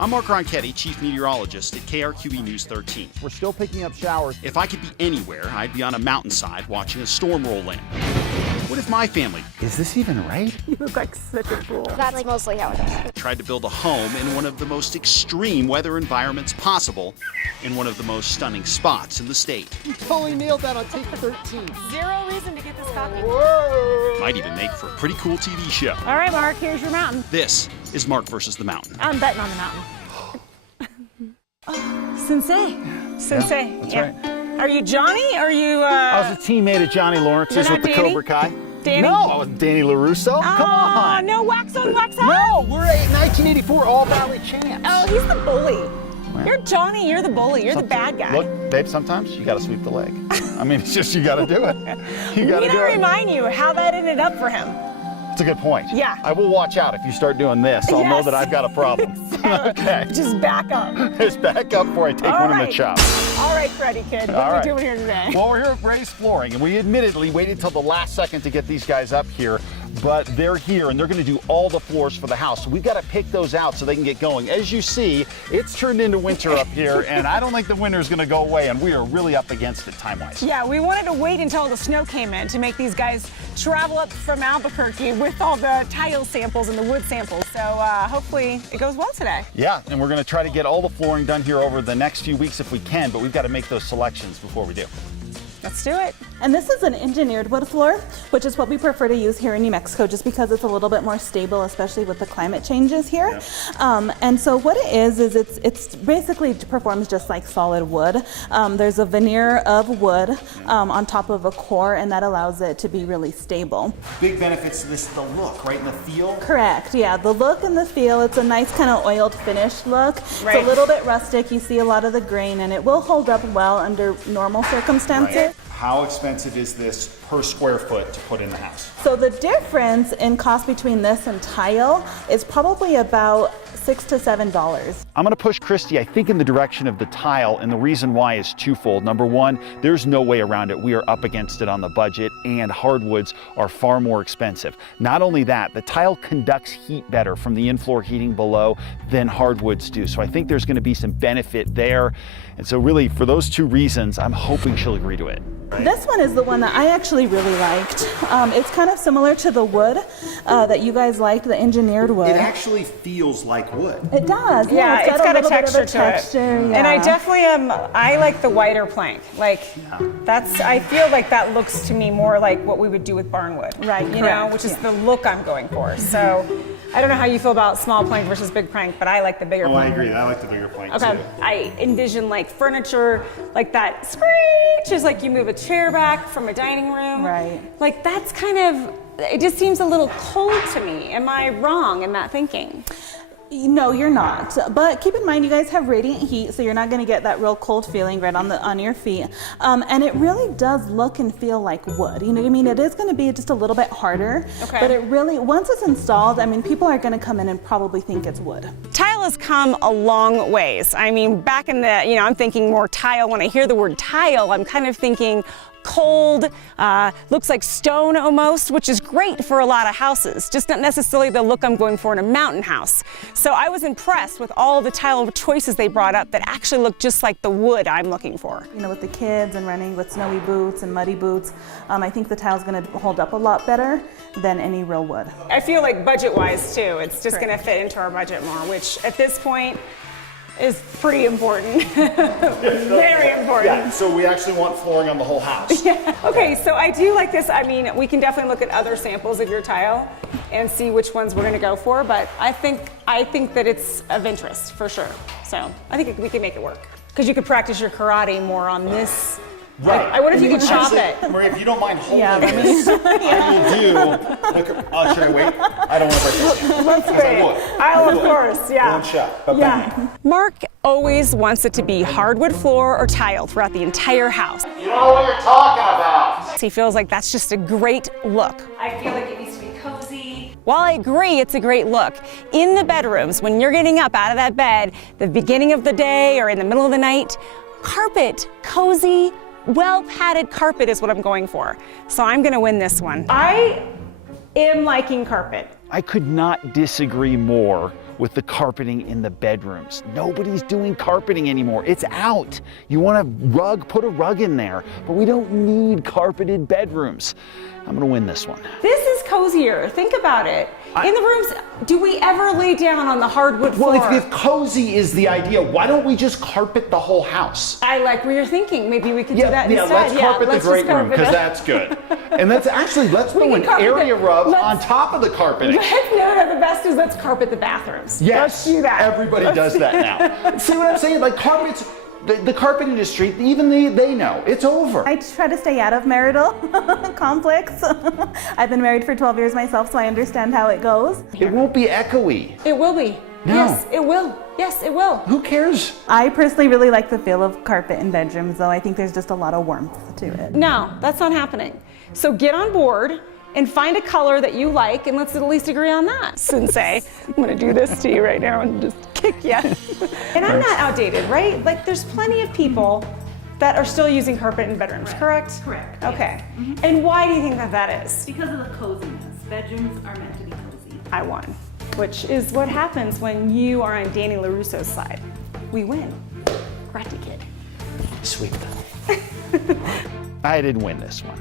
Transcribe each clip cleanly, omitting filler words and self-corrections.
I'm Mark Ronchetti, Chief Meteorologist at KRQE News 13. We're still picking up showers. If I could be anywhere, I'd be on a mountainside watching a storm roll in. What if my family Is this even right? You look like such a fool. That's mostly how it is. tried to build a home in one of the most extreme weather environments possible in one of the most stunning spots in the state? You totally nailed that on take 13. Zero reason to get this coffee. Might even make for a pretty cool TV show. All right, Mark, here's your mountain. This is Mark versus the Mountain. I'm betting on the mountain. Sensei. Sensei. that's right. Are you Johnny? Are you, I was a teammate of Johnny Lawrence's You're with not the Danny? Cobra Kai. Danny? No, I was Danny LaRusso. Come on. No wax on, wax off? No, we're a 1984 All Valley champs. Oh, he's the bully. You're Johnny, you're the bully, you're the bad guy. Look, babe, sometimes you gotta sweep the leg. I mean, it's just, you gotta do it. You gotta Need do to it. remind you how that ended up for him. It's a good point. Yeah. I will watch out if you start doing this. I'll know Yes. that I've got a problem. Okay. Just back up. Just back up before I take All one in the right. chop. All right, Freddy Kid, what All are right. we doing here today? Well, we're here at Gray's Flooring, and we admittedly waited till the last second to get these guys up here, but they're here, and they're going to do all the floors for the house. So we've got to pick those out so they can get going. As you see, it's turned into winter up here, and I don't think the winter is going to go away, and we are really up against it time-wise. Yeah, we wanted to wait until the snow came in to make these guys travel up from Albuquerque with all the tile samples and the wood samples. So hopefully it goes well today. Yeah, and we're going to try to get all the flooring done here over the next few weeks if we can, but we've got to make those selections before we do. Let's do it. And this is an engineered wood floor, which is what we prefer to use here in New Mexico just because it's a little bit more stable, especially with the climate changes here. And so what it is it's basically performs just like solid wood. There's a veneer of wood on top of a core, and that allows it to be really stable. Big benefits to this, the look, right, and the feel. Correct, yeah. The look and the feel, it's a nice kind of oiled finished look. Right. It's a little bit rustic. You see a lot of the grain, and it will hold up well under normal circumstances. How expensive is this per square foot to put in the house? So the difference in cost between this and tile is probably about $6 to $7. I'm going to push Christy, I think, in the direction of the tile, and the reason why is twofold. Number one, there's no way around it. We are up against it on the budget, and hardwoods are far more expensive. Not only that, the tile conducts heat better from the in-floor heating below than hardwoods do. So I think there's going to be some benefit there. And so really, for those two reasons, I'm hoping she'll agree to it. This one is the one that I actually really liked. It's kind of similar to the wood that you guys liked, the engineered wood. It actually feels like wood. It does, Yeah, it's got a little texture bit of a to it. texture, And I yeah. definitely am, I like the wider plank. Like, I feel like that looks to me more like what we would do with barnwood. Right, You know, correct, which is yeah. the look I'm going for. So, I don't know how you feel about small plank versus big plank, but I like the bigger plank. I like the bigger plank Okay, I envision like furniture, like that screech is like you move a chair back from a dining room. Right. Like that's kind of, it just seems a little cold to me. Am I wrong in that thinking? No, you're not. But keep in mind, you guys have radiant heat, so you're not going to get that real cold feeling right on your feet. And it really does look and feel like wood. You know what I mean? It is going to be just a little bit harder. Okay. But it really, once it's installed, I mean, people are going to come in and probably think it's wood. Tile has come a long ways. I mean, back in the, I'm thinking more tile. When I hear the word tile, I'm kind of thinking cold, looks like stone almost, which is great for a lot of houses, just not necessarily the look I'm going for in a mountain house. So I was impressed with all the tile choices they brought up that actually look just like the wood I'm looking for. You know, with the kids and running with snowy boots and muddy boots, I think the tile's going to hold up a lot better than any real wood. I feel like budget-wise too, it's just going to fit into our budget more, which at this point is pretty important. Very important. Yeah, so we actually want flooring on the whole house. Okay, so I do like this. I mean, we can definitely look at other samples of your tile and see which ones we're going to go for, but I think that it's of interest for sure. So I think we can make it work. Because you could practice your karate more on this. Right. Like, I wonder if you could chop Actually, it. Maria, if you don't mind holding Yeah, let me- this, I will do. Should I wait? I don't want to break this. Let's wait. I'll, of course, yeah. One shot. But Yeah. Mark always wants it to be hardwood floor or tile throughout the entire house. You know what you're talking about. He feels like that's just a great look. I feel like it needs to be cozy. While I agree it's a great look, in the bedrooms, when you're getting up out of that bed, the beginning of the day or in the middle of the night, carpet, cozy, well-padded carpet is what I'm going for. So I'm gonna win this one. I am liking carpet. I could not disagree more with the carpeting in the bedrooms. Nobody's doing carpeting anymore. It's out. You want a rug, put a rug in there, but we don't need carpeted bedrooms. I'm gonna win this one. This is cozier. Think about it. In the rooms, do we ever lay down on the hardwood floor? Well, if cozy is the idea, why don't we just carpet the whole house? I like where you're thinking. Maybe we could do that yeah, instead. let's carpet the let's great just room, carpet because it. that's good. And let's actually, let's throw an carpet area the- rub let's- on top of the carpeting. No, the best is let's carpet the bathrooms. Yes, Let's do that. everybody does that now. See what I'm saying? Like carpets, the carpet industry, even they know, it's over. I try to stay out of marital conflicts. I've been married for 12 years myself, so I understand how it goes. It won't be echoey. It will be. No. Yes, it will. Yes, it will. Who cares? I personally really like the feel of carpet in bedrooms, though. I think there's just a lot of warmth to it. No, that's not happening. So get on board and find a color that you like, and let's at least agree on that. Sensei, I'm gonna do this to you right now and just kick you. And I'm not outdated, right? Like there's plenty of people that are still using carpet in bedrooms, correct? Correct, Okay. And why do you think that that is? Because of the coziness. Bedrooms are meant to be cozy. I won, which is what happens when you are on Danny LaRusso's side. We win. Karate Kid. Sweep I didn't win this one.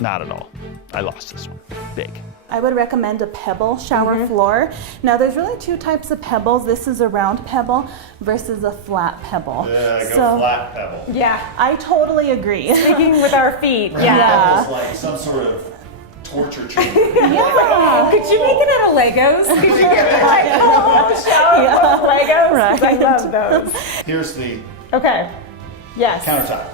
Not at all. I lost this one. Big. I would recommend a pebble shower floor. Now there's really two types of pebbles. This is a round pebble versus a flat pebble. flat pebble. Yeah, I totally agree. digging with our feet. Yeah. Yeah. It's like some sort of torture chamber. Could you make it out of Legos? Could you get it like a whole shower full of Legos? 'Cause I love those. Here's the Okay. Yes. countertop.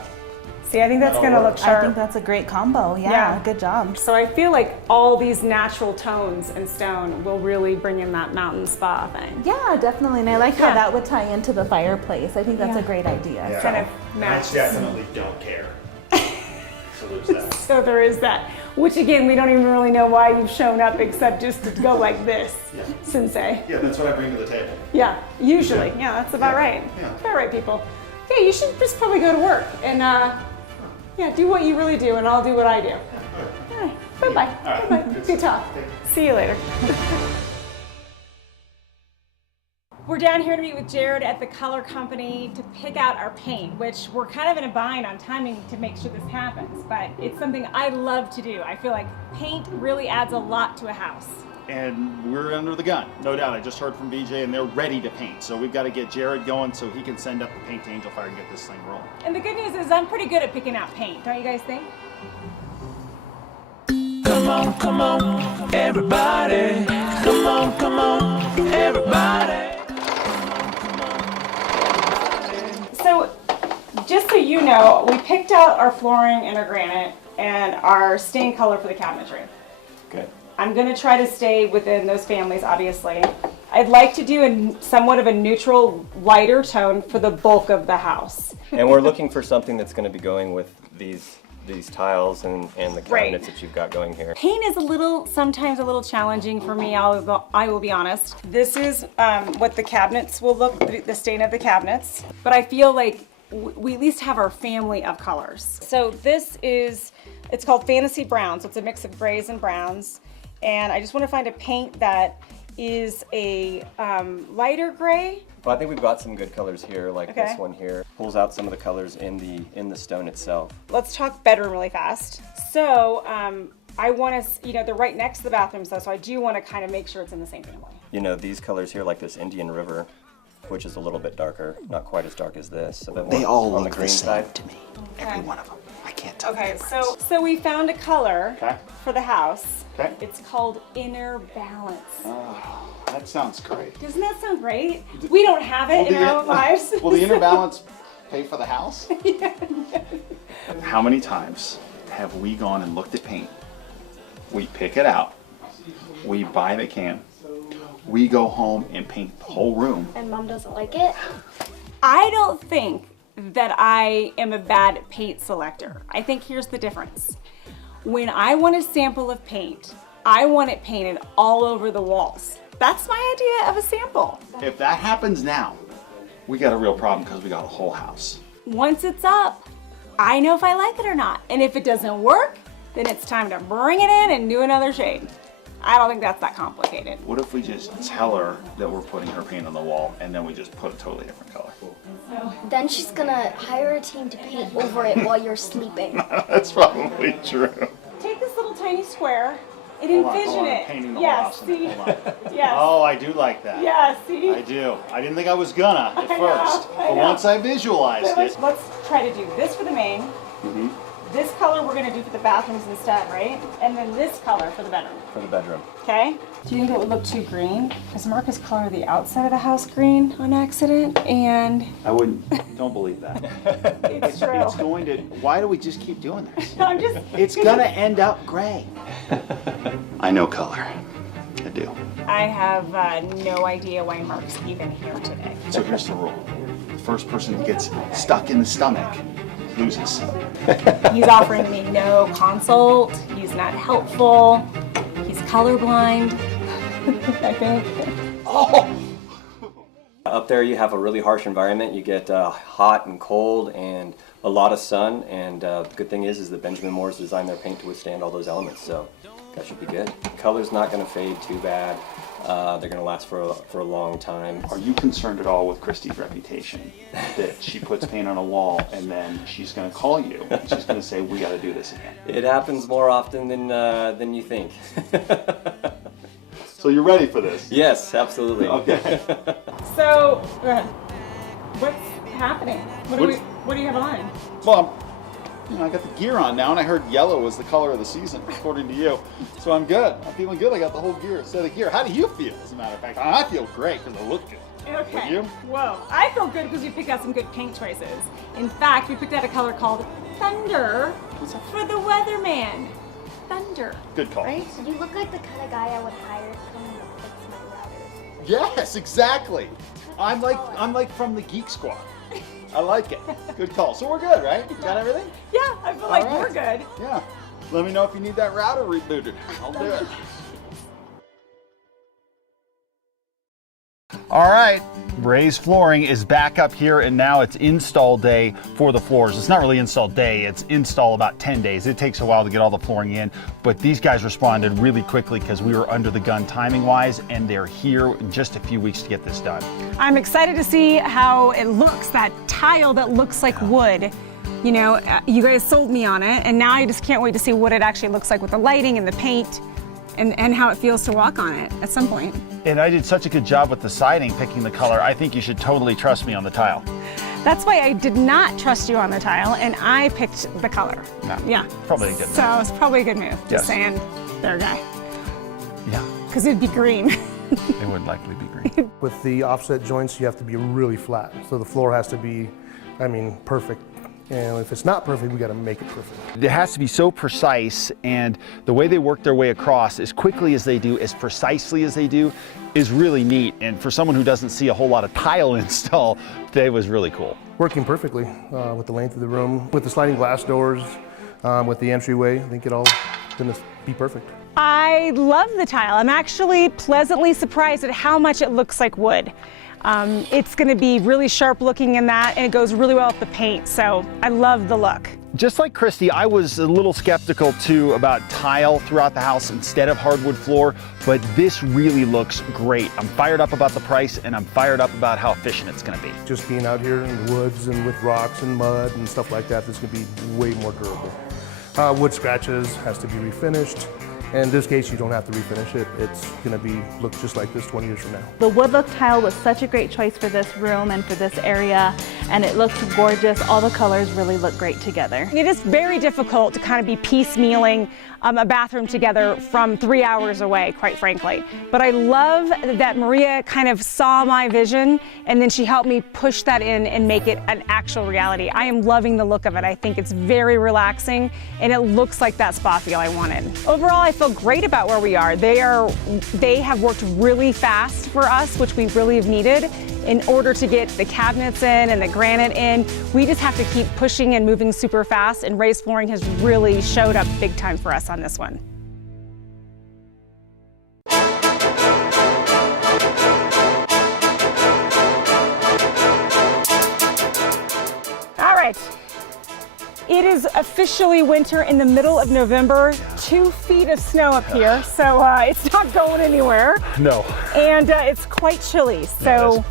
See, I think that's gonna look I sharp. think that's a great combo. Yeah, Yeah. good job. So I feel like all these natural tones in stone will really bring in that mountain spa thing. Yeah, definitely. And I like how Yeah. that would tie into the fireplace. I think that's Yeah. a great idea. Kind of match. definitely don't care. So there's that. So there is that. Which again, we don't even really know why you've shown up except just to go like this, Sensei. Yeah, that's what I bring to the table. Yeah, usually. Yeah, that's about right. Yeah. About right, people. Yeah, you should just probably go to work and yeah, do what you really do, and I'll do what I do. All right, bye-bye. right. Bye-bye. Good talk. See you later. We're down here to meet with Jared at the Color Company to pick out our paint, which we're kind of in a bind on timing to make sure this happens, but it's something I love to do. I feel like paint really adds a lot to a house. And we're under the gun, no doubt. I just heard from BJ and they're ready to paint. So we've got to get Jared going so he can send up the paint to Angel Fire and get this thing rolling. And the good news is I'm pretty good at picking out paint, don't you guys think? Come on, everybody. Come on, everybody. So, just so you know, we picked out our flooring and our granite and our stain color for the cabinetry. Good. I'm going to try to stay within those families, obviously. I'd like to do somewhat of a neutral, lighter tone for the bulk of the house. And we're looking for something that's going to be going with these tiles and the cabinets that you've got going here. Paint is sometimes a little challenging for me, I will be honest. This is what the cabinets will look, the stain of the cabinets. But I feel like we at least have our family of colors. So this is, it's called Fantasy Brown, so it's a mix of grays and browns. And I just want to find a paint that is a lighter gray. Well, I think we've got some good colors here, like Okay. this one here. Pulls out some of the colors in the stone itself. Let's talk bedroom really fast. So I want to, they're right next to the bathrooms though, so I do want to kind of make sure it's in the same family. You know, these colors here, like this Indian River, which is a little bit darker, not quite as dark as this. A bit They more all on look the the green same side. to me. Every one of them. I can't tell. Okay, so we found a color Okay. for the house. Okay. It's called Inner Balance. That sounds great. Doesn't that sound great? We don't have it in our own lives. Will the inner balance pay for the house? How many times have we gone and looked at paint? We pick it out. We buy the can. We go home and paint the whole room. And Mom doesn't like it. I don't think that I am a bad paint selector. I think here's the difference. When I want a sample of paint, I want it painted all over the walls. That's my idea of a sample. If that happens now, we got a real problem because we got a whole house. Once it's up, I know if I like it or not. And if it doesn't work, then it's time to bring it in and do another shade. I don't think that's that complicated. What if we just tell her that we're putting her paint on the wall and then we just put a totally different color? Then she's gonna hire a team to paint over it while you're sleeping. That's probably true. Take this little tiny square and Hold on, envision hold on, I'm it. painting the Yes, whole house. see? Hold on. Yes. Oh, I do like that. Yeah, see? I do. I didn't think I was gonna at I know, first, I but know. once I visualized it. Let's try to do this for the main. Mm-hmm. This color we're gonna do for the bathrooms instead, right? And then this color for the bedroom. For the bedroom. Okay? Do you think it would look too green? Because Marcus colored the outside of the house green on accident, and I wouldn't. Don't believe that. it's true. It's going to. Why do we just keep doing this? I'm just. It's gonna end up gray. I know color. I do. I have no idea why Mark's even here today. So here's the rule: the first person who gets stuck in the stomach loses. He's offering me no consult. He's not helpful. He's colorblind. I think. Oh! Up there you have a really harsh environment. You get hot and cold and a lot of sun. And the good thing is that Benjamin Moore's designed their paint to withstand all those elements. So that should be good. Color's not going to fade too bad. They're going to last for a long time. Are you concerned at all with Christy's reputation? That she puts paint on a wall and then she's going to call you. And she's going to say, "We got to do this again." It happens more often than you think. So you're ready for this? Yes, absolutely. Okay. So, what's happening? What do you have on? Well, I got the gear on now, and I heard yellow was the color of the season, according to you. So I'm good. I'm feeling good. I got the whole set of gear. How do you feel, as a matter of fact? I feel great because I look good. Okay. You? Whoa. I feel good because we picked out some good paint choices. In fact, we picked out a color called Thunder for the weatherman. Thunder. Good call. Right? You look like the kind of guy I would hire to come and fix my routers. Yes, exactly. I'm like from the Geek Squad. I like it. Good call. So we're good, right? Got everything? Yeah, I feel like All we're right. good. Yeah. Let me know if you need that router rebooted. I'll do it. All right, Ray's Flooring is back up here, and now it's install day for the floors. It's not really install day, it's install about 10 days. It takes a while to get all the flooring in, but these guys responded really quickly because we were under the gun timing-wise, and they're here in just a few weeks to get this done. I'm excited to see how it looks, that tile that looks like wood. You know, you guys sold me on it, and now I just can't wait to see what it actually looks like with the lighting and the paint. And how it feels to walk on it at some point. And I did such a good job with the siding, picking the color. I think you should totally trust me on the tile. That's why I did not trust you on the tile, and I picked the color. No, yeah. Probably a good move. So it's probably a good move. Just saying, there, guy. Yeah. Because it'd be green. It would likely be green. With the offset joints, you have to be really flat. So the floor has to be, perfect. And if it's not perfect, we got to make it perfect. It has to be so precise, and the way they work their way across as quickly as they do, as precisely as they do, is really neat. And for someone who doesn't see a whole lot of tile install, that was really cool. Working perfectly with the length of the room, with the sliding glass doors, with the entryway. I think it all going to be perfect. I love the tile. I'm actually pleasantly surprised at how much it looks like wood. It's going to be really sharp looking in that, and it goes really well with the paint, so I love the look. Just like Christy, I was a little skeptical too about tile throughout the house instead of hardwood floor, but this really looks great. I'm fired up about the price, and I'm fired up about how efficient it's going to be. Just being out here in the woods and with rocks and mud and stuff like that, this is going to be way more durable. Wood scratches, has to be refinished. In this case, you don't have to refinish it. It's going to look just like this 20 years from now. The wood look tile was such a great choice for this room and for this area, and it looks gorgeous. All the colors really look great together. It is very difficult to kind of be piecemealing a bathroom together from 3 hours away, quite frankly. But I love that Maria kind of saw my vision, and then she helped me push that in and make it an actual reality. I am loving the look of it. I think it's very relaxing, and it looks like that spa feel I wanted. Overall, I feel great about where we are. They have worked really fast for us, which we really have needed in order to get the cabinets in and the granite in. We just have to keep pushing and moving super fast, and Ray's Flooring has really showed up big time for us on this one. All right. It is officially winter in the middle of November. 2 feet of snow up here, so it's not going anywhere. No. And it's quite chilly. So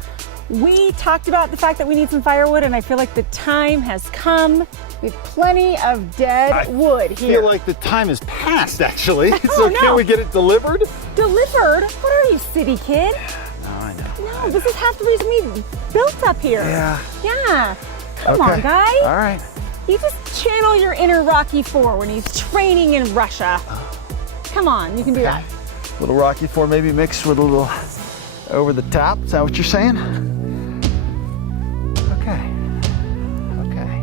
we talked about the fact that we need some firewood, and I feel like the time has come. We have plenty of dead wood I here. feel like the time has passed, actually. So Oh, no. can we get it delivered? Delivered? What are you, city kid? No, I know. No, this is half the reason we built up here. Yeah. Yeah. Come on, guy. All right. You just channel your inner Rocky IV when he's training in Russia. Come on, you can do that. Little Rocky IV maybe mixed with a little over the top. Is that what you're saying? Okay. Okay.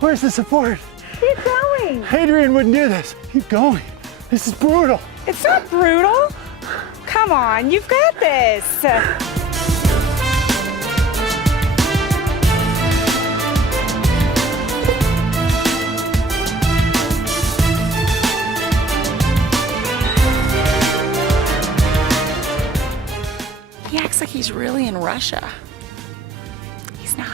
Where's the support? Keep going. Adrian wouldn't do this. Keep going. This is brutal. It's not brutal. Come on, you've got this. He acts like he's really in Russia. He's not.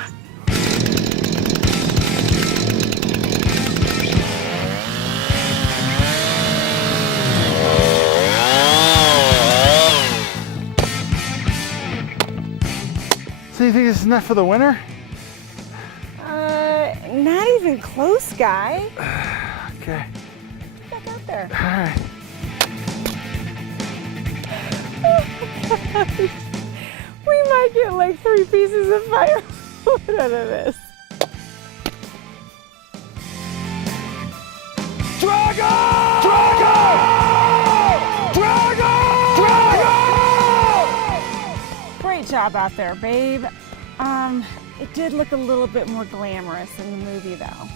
So you think this is enough for the winter? Not even close, guy. Okay. Back out there. All right. We might get like 3 pieces of firewood out of this. Drago! Drago! Drago! Drago! Great job out there, babe. It did look a little bit more glamorous in the movie, though.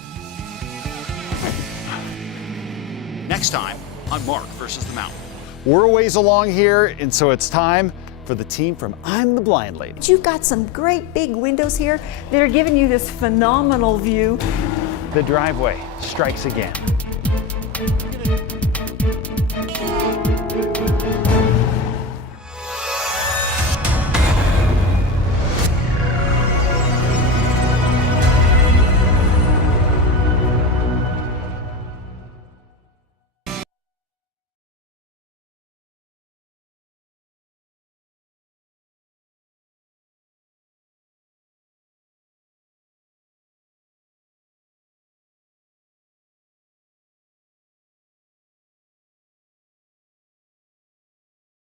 Next time on Mark versus the Mountain. We're a ways along here, and so it's time for the team from I'm the Blind Lady. You've got some great big windows here that are giving you this phenomenal view. The driveway strikes again.